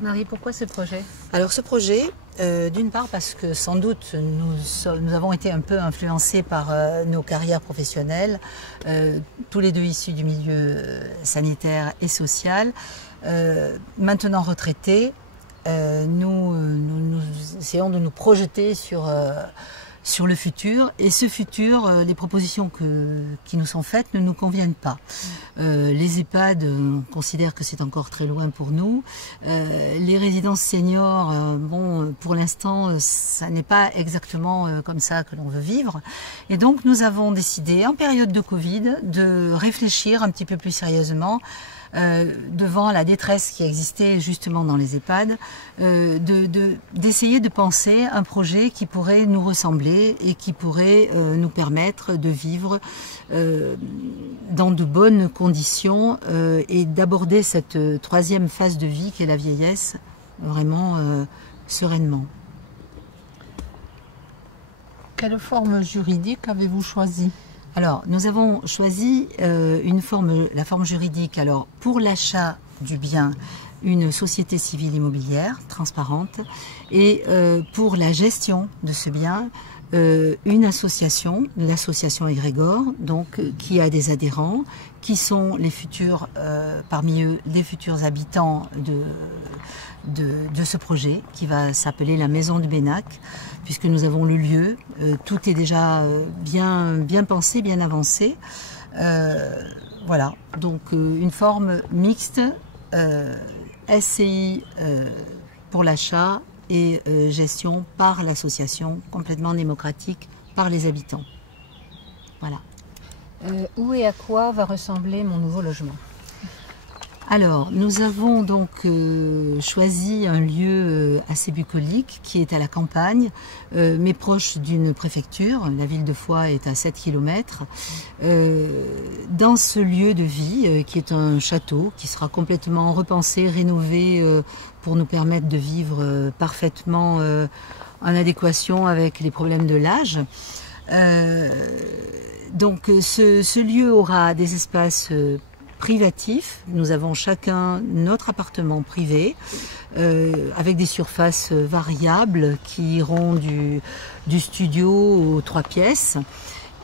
Marie, pourquoi ce projet? Alors ce projet, d'une part parce que sans doute nous avons été un peu influencés par nos carrières professionnelles, tous les deux issus du milieu sanitaire et social. Maintenant retraités, nous essayons de nous projeter sur le futur, et ce futur, les propositions qui nous sont faites ne nous conviennent pas. Les EHPAD, on considère que c'est encore très loin pour nous. Les résidences seniors, bon, pour l'instant, ça n'est pas exactement comme ça que l'on veut vivre. Et donc, nous avons décidé, en période de Covid, de réfléchir un petit peu plus sérieusement devant la détresse qui existait justement dans les EHPAD, d'essayer de penser un projet qui pourrait nous ressembler et qui pourrait nous permettre de vivre dans de bonnes conditions et d'aborder cette troisième phase de vie qui est la vieillesse vraiment sereinement. Quelle forme juridique avez-vous choisi? Alors, nous avons choisi la forme juridique. Alors, pour l'achat du bien, une société civile immobilière transparente, et pour la gestion de ce bien, une association, l'association Egrégore, donc qui a des adhérents, qui sont les futurs, parmi eux, les futurs habitants de ce projet, qui va s'appeler la Maison du Bénac, puisque nous avons le lieu, tout est déjà bien pensé, bien avancé. Voilà, donc une forme mixte, SCI pour l'achat et gestion par l'association, complètement démocratique par les habitants. Voilà. Où et à quoi va ressembler mon nouveau logement? Alors, nous avons donc choisi un lieu assez bucolique qui est à la campagne, mais proche d'une préfecture. La ville de Foix est à 7 km. Dans ce lieu de vie, qui est un château, qui sera complètement repensé, rénové pour nous permettre de vivre parfaitement en adéquation avec les problèmes de l'âge. Donc, ce lieu aura des espaces privatifs. Nous avons chacun notre appartement privé avec des surfaces variables qui iront du studio aux 3 pièces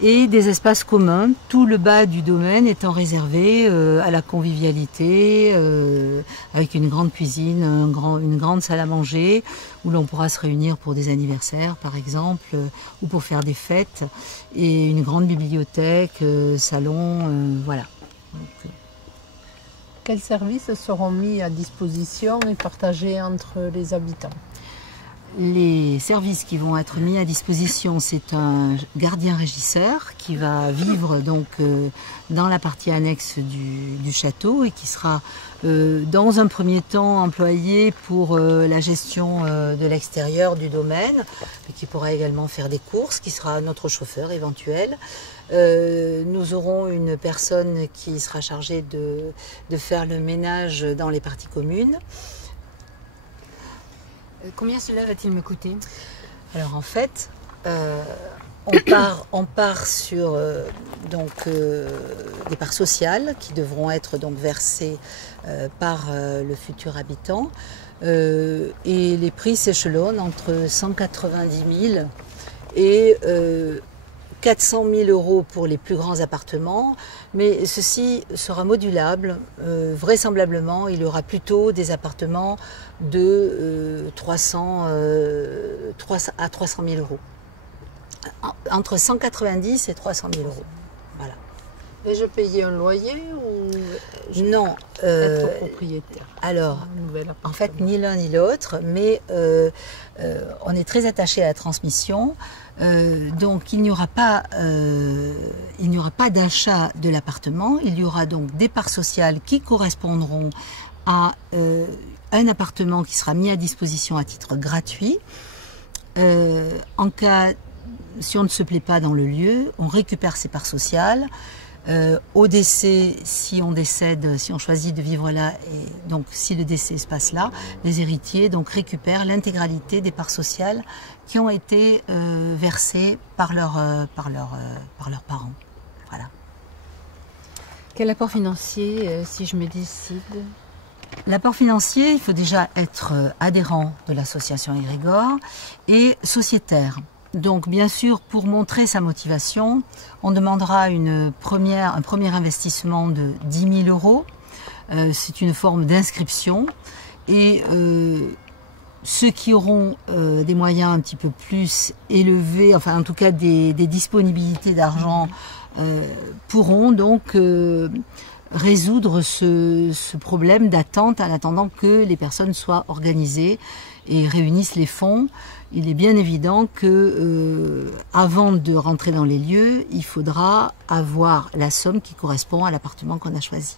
et des espaces communs, tout le bas du domaine étant réservé à la convivialité, avec une grande cuisine, une grande salle à manger où l'on pourra se réunir pour des anniversaires par exemple, ou pour faire des fêtes, et une grande bibliothèque, salon, voilà. Donc, quels services seront mis à disposition et partagés entre les habitants? Les services qui vont être mis à disposition, c'est un gardien-régisseur qui va vivre donc dans la partie annexe du château et qui sera dans un premier temps employé pour la gestion de l'extérieur du domaine, et qui pourra également faire des courses, qui sera notre chauffeur éventuel. Nous aurons une personne qui sera chargée de faire le ménage dans les parties communes. Combien cela va-t-il me coûter? Alors en fait, on part sur des parts sociales qui devront être donc versées par le futur habitant, et les prix s'échelonnent entre 190 000 et 400 000 euros pour les plus grands appartements, mais ceci sera modulable. Vraisemblablement, il y aura plutôt des appartements de 300 à 300 000 euros. Entre 190 et 300 000 euros. Voilà. Vais-je payer un loyer ou non, être propriétaire? Alors, en fait, ni l'un ni l'autre, mais on est très attaché à la transmission. Donc il n'y aura pas d'achat de l'appartement, il y aura donc des parts sociales qui correspondront à un appartement qui sera mis à disposition à titre gratuit. En cas, si on ne se plaît pas dans le lieu, on récupère ces parts sociales. Au décès, si on décède, si on choisit de vivre là, et donc si le décès se passe là, les héritiers donc récupèrent l'intégralité des parts sociales qui ont été versées par leurs parents. Voilà. Quel apport financier si je me décide? L'apport financier, il faut déjà être adhérent de l'association Égrégore et sociétaire. Donc bien sûr, pour montrer sa motivation, on demandera un premier investissement de 10 000 euros. C'est une forme d'inscription. Et ceux qui auront des moyens un petit peu plus élevés, enfin en tout cas des disponibilités d'argent, pourront donc résoudre ce problème d'attente en attendant que les personnes soient organisées et réunissent les fonds. Il est bien évident que avant de rentrer dans les lieux, il faudra avoir la somme qui correspond à l'appartement qu'on a choisi.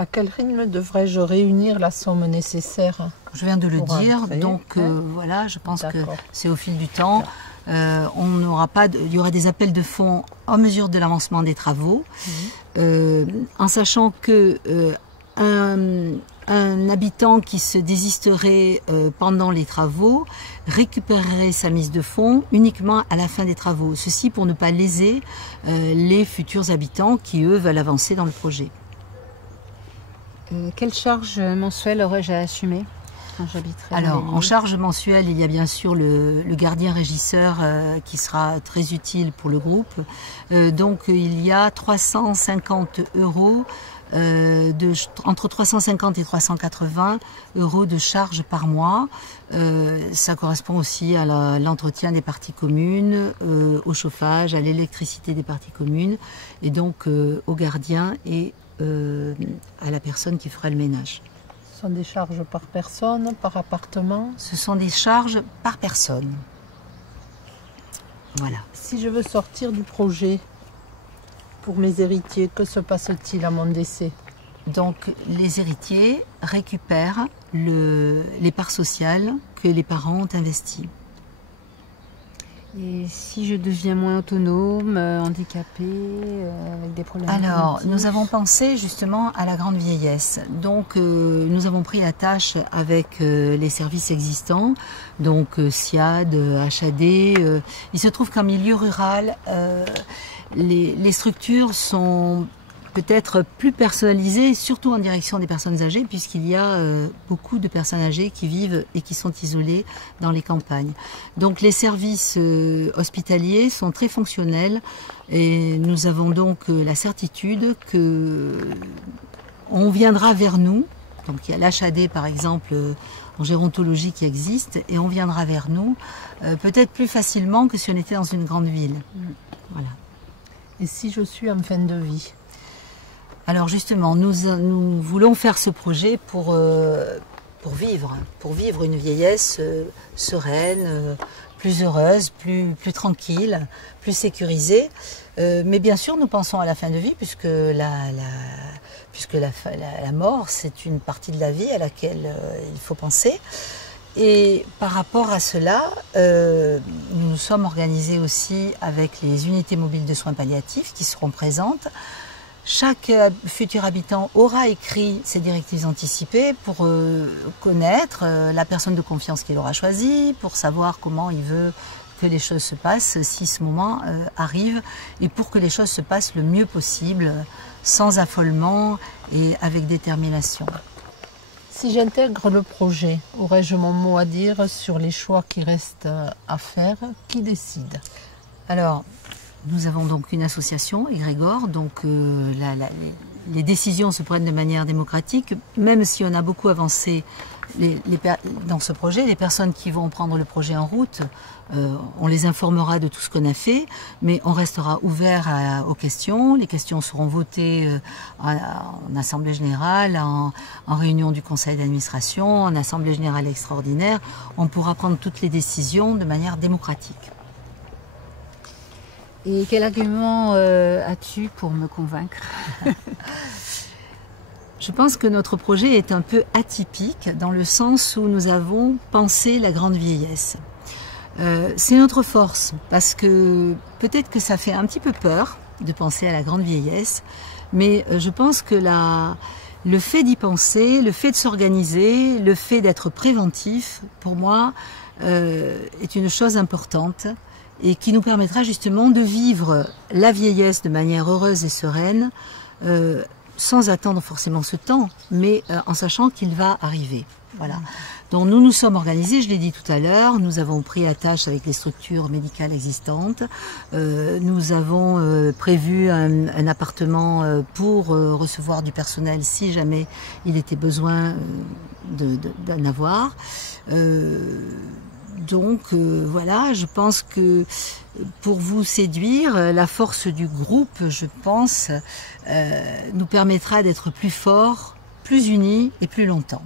À quel rythme devrais-je réunir la somme nécessaire? Je viens de le dire, donc voilà, je pense que c'est au fil du temps. On n'aura pas, il y aura des appels de fonds en mesure de l'avancement des travaux, en sachant que un habitant qui se désisterait pendant les travaux récupérerait sa mise de fonds uniquement à la fin des travaux. Ceci pour ne pas léser les futurs habitants qui, eux, veulent avancer dans le projet. Quelle charge mensuelle aurais-je à assumer quand j'habiterai? Alors, en charge mensuelle, il y a bien sûr le gardien régisseur qui sera très utile pour le groupe. Donc, il y a 350 euros, entre 350 et 380 euros de charge par mois. Ça correspond aussi à l'entretien des parties communes, au chauffage, à l'électricité des parties communes, et donc au gardien et à la personne qui fera le ménage. Ce sont des charges par personne, par appartement? Ce sont des charges par personne. Voilà. Si je veux sortir du projet pour mes héritiers, que se passe-t-il à mon décès? Donc les héritiers récupèrent les parts sociales que les parents ont investies. Et si je deviens moins autonome, handicapée, avec des problèmes Alors, cognitifs? nous avons pensé justement à la grande vieillesse. Donc, nous avons pris la tâche avec les services existants, donc SIAD, HAD. Il se trouve qu'en milieu rural, les structures sont peut-être plus personnalisées, surtout en direction des personnes âgées, puisqu'il y a beaucoup de personnes âgées qui vivent et qui sont isolées dans les campagnes. Donc les services hospitaliers sont très fonctionnels et nous avons donc la certitude que on viendra vers nous. Donc il y a l'HAD par exemple en gérontologie qui existe et on viendra vers nous peut-être plus facilement que si on était dans une grande ville. Voilà. Et si je suis en fin de vie? Alors justement, nous voulons faire ce projet pour vivre une vieillesse sereine, plus heureuse, plus tranquille, plus sécurisée. Mais bien sûr, nous pensons à la fin de vie, puisque la mort, c'est une partie de la vie à laquelle il faut penser. Et par rapport à cela, nous nous sommes organisés aussi avec les unités mobiles de soins palliatifs qui seront présentes. Chaque futur habitant aura écrit ses directives anticipées pour connaître la personne de confiance qu'il aura choisie, pour savoir comment il veut que les choses se passent si ce moment arrive, et pour que les choses se passent le mieux possible, sans affolement et avec détermination. Si j'intègre le projet, aurais-je mon mot à dire sur les choix qui restent à faire? Qui décide? Alors, nous avons donc une association, Égrégore, donc les décisions se prennent de manière démocratique, même si on a beaucoup avancé dans ce projet. Les personnes qui vont prendre le projet en route, on les informera de tout ce qu'on a fait, mais on restera ouvert aux questions. Les questions seront votées en assemblée générale, en réunion du conseil d'administration, en assemblée générale extraordinaire. On pourra prendre toutes les décisions de manière démocratique. Et quel argument as-tu pour me convaincre? Je pense que notre projet est un peu atypique dans le sens où nous avons pensé la grande vieillesse. C'est notre force parce que peut-être que ça fait un petit peu peur de penser à la grande vieillesse, mais je pense que le fait d'y penser, le fait de s'organiser, le fait d'être préventif, pour moi, est une chose importante et qui nous permettra justement de vivre la vieillesse de manière heureuse et sereine, sans attendre forcément ce temps, mais en sachant qu'il va arriver. Voilà. Donc nous nous sommes organisés, je l'ai dit tout à l'heure, nous avons pris à tâche avec les structures médicales existantes, nous avons prévu un appartement pour recevoir du personnel si jamais il était besoin d'en avoir. Donc voilà, je pense que pour vous séduire, la force du groupe, je pense, nous permettra d'être plus forts, plus unis et plus longtemps.